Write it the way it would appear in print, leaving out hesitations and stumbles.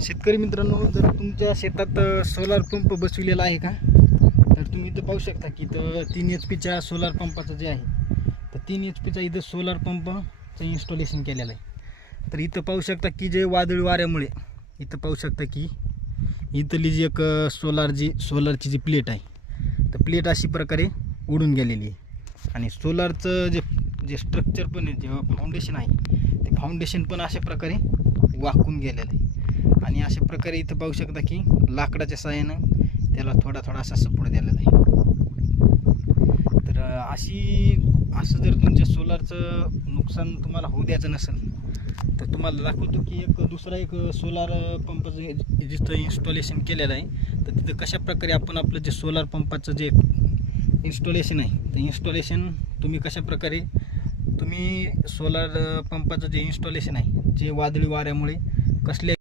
शेतकरी मित्रांनो, जर तुमच्या शेतात सोलार पंप बसविलेला आहे का, तर तुम्ही इथं पाहू शकता की इथं 3 HP सोलार पंपाचं जे आहे, तर 3 HP इथं सोलार पंपचं इन्स्टॉलेशन केलेलं आहे. तर इथं पाहू शकता की जे वादळी वाऱ्यामुळे इथं पाहू शकता की इथली जी एक सोलारची जी प्लेट आहे, तर प्लेट अशी प्रकारे उडून गेलेली आहे. आणि सोलारचं जे स्ट्रक्चर पण आहे, जे फाउंडेशन आहे, ते फाउंडेशन पण अशा प्रकारे वाकून गेलेलं आहे. आणि अशा प्रकारे इथं पाहू शकता की लाकडाच्या साहाय्यानं त्याला थोडा असा सपोर्ट दिलेला आहे. तर असं जर तुमच्या सोलारचं नुकसान तुम्हाला होऊ द्यायचं नसेल, तर तुम्हाला दाखवतो की दुसरा एक सोलार पंपाचं जिथं इन्स्टॉलेशन केलेलं आहे, तर तिथं कशा प्रकारे आपण आपलं जे सोलार पंपाचं जे इन्स्टॉलेशन आहे, तर इन्स्टॉलेशन तुम्ही कशा प्रकारे सोलार पंपाचं जे इन्स्टॉलेशन आहे, जे वादळी वाऱ्यामुळे कसल्या